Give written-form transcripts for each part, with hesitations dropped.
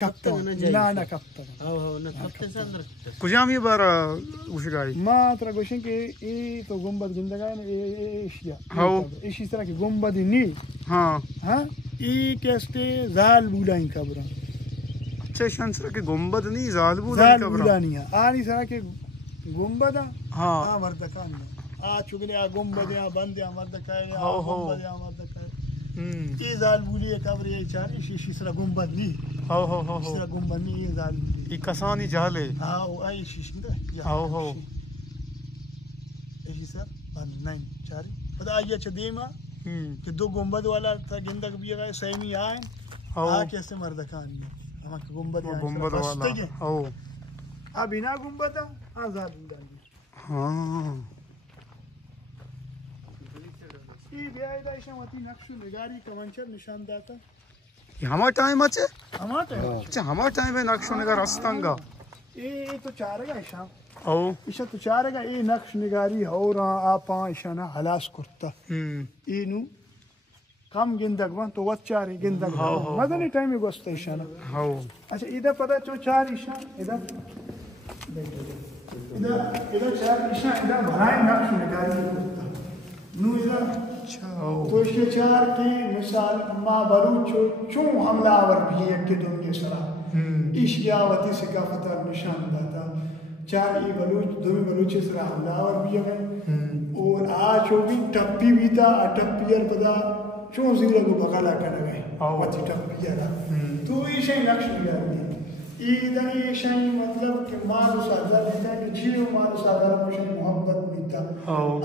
لا كابتن کجامی بارا گوشگاری ما ترى گوشن که ای تو گنبد گندگان ایشیا هاو ایش اس طرح کی گنبد نی ہاں ہاں ای کیستے زال بولا این قبر اچھا شان سر کے گنبد نہیں زال بولا قبر نہیں آنی سرا کے گنبد ہاں مردکان چگلے گنبد بند مردکا گنبد مردکا ای زال بولی قبر ای چار ایش اس طرح گنبد نی ہاو ہو ہو اس طرح گنبد نی ای زال ای کسانی جہلے ہاں ای شیش نده ہاو ہو ایشی سر بند نہیں چاری پتہ آئیے چھ دیما کہ دو گنبد والا تھا گندگ بھی گئے سیمی آئیں کیسے مردکان میں ہمیں گنبد والا ہاو بنا گنبد زال بولا ہاں ای بیائی دائشہ ماتی نقش و نگاری کمانچر نشان داتا ہمارا ٹائم اچھے اچھا ہمارا ٹائم ہے نقش و نگار استنگا ای تو چارے گا ایشا او ایشا تو چارے گا ای نقش نگاری ہو رہا آپاں ایشا نا حلاس کرتا ای نو کم گندگ وان تو وات چارے گندگ مدنی ٹائم ہی گوستا ایشا نا اچھا ادھا پتا چو چار ایشا ادھا چار ایشا ادھا بھرائیں نقش نگاری کرتا نو ادھا تو اس کے چار کی مثال ما بروچو چون حملہ آور بھی ایک کے دن کے سرا عشق آواتی ثقافت اور نشان داتا چار ای بلوچ دومی بلوچ سرا حملہ آور بھی ہے اور آچو بھی ٹپی بھی تا ٹپیر پدا چون زیرہ کو بغلا کرنے گئے واتی ٹپیر تو ایشای نقش نگار دی ای دنی ایشای مطلب کہ مال و سادہ دیتا ہے کہ جیو مال و سادہ مشای محبت بیتا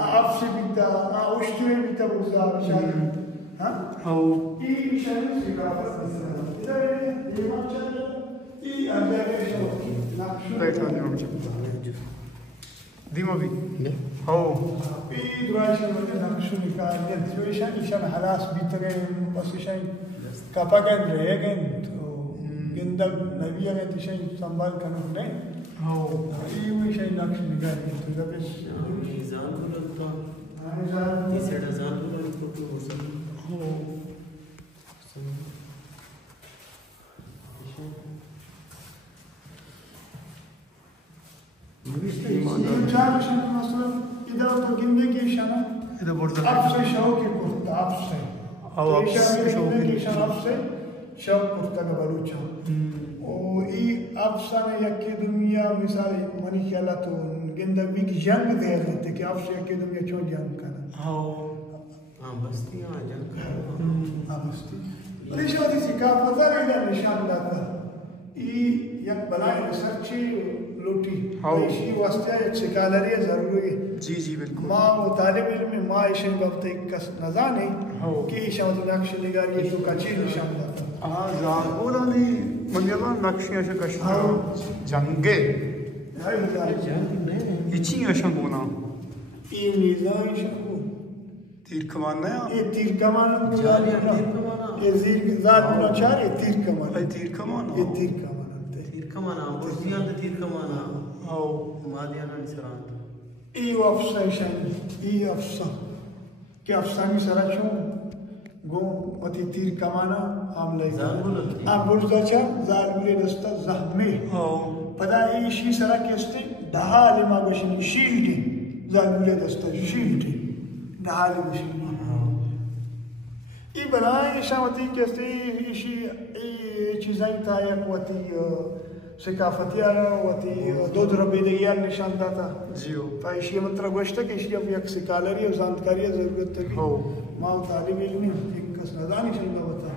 آپ سے بیتا اشتوے بیتا بزار شاید ای ایشای ثقافت بیتا ہے ایمان چاہتا ای اندر ایشای نقش نگار دیما بھی ہاو ای درائشی وجہ نقش نگار دی جو ایشان حلاس بیتا گئے بس ایشای کپا گئن رہے گئن گندگ نبی اگر تشای سنبھال کنو نہیں ای وی شای نقش نگار تو دبس زان بولتا زان تیسرا زان بولتا تو وصل چار شان مثلا ادھر تو گندے کی شان ادھر بردا آپ سے شوق کی کرتا آپ سے او آپ سے شوق کی شان آپ سے شوق کرتا کا بلوچا او ای افسانه یکی دنیا مثال منی خیالا تو گندگ بھی کی جنگ دے دیتے کہ آپ سے یکی دنیا چون جنگ کرنا ہاں بستی ہاں جنگ کرنا ہاں بستی ولی شاہدی ثقافت ہے نشان داتا ای یک بلائی ریسرچی لوٹی ایشی واسطہ ایک سکالری ضروری ہے جی جی بالکل ماں و طالب علم ماں ایشن بابتا ایک کس نظانی کہ ایشان نقش نگاری تو کچی نشان داتا زان بولا نہیں منیلا نقشی اشا کشتا جنگے ایچی اشا گونا ای نیزان ایشان گون تیر کمان نیا ای تیر کمان ای زیر ذات بنا چار ای تیر کمان ای تیر کمان ای تیر کمان تیر کمانا برزیان دا تیر کمانا او مادیانا نسران ای و افسا ایشان ای افسا کہ افسانی سرا چون گو متی تیر کمانا حملے زان بولتا آم برزا چا زال بولے دستا زہمی پدا ایشی سرا کستے دہالی ما گوشنی شیلڈی زال بولے دستا شیلڈی دہالی گوشنی ای بنای شامتی کستے ایشی ای چیزیں تا یک واتی ثقافتی آرہا واتی دود ربی دیگر نشان داتا جیو تا ایشی مطلب گوشتا کہ ایشی اب یک سکالری و زاندکاری ضرورت تکی ماں طالب علمی ایک کس نظانی شنگا بتا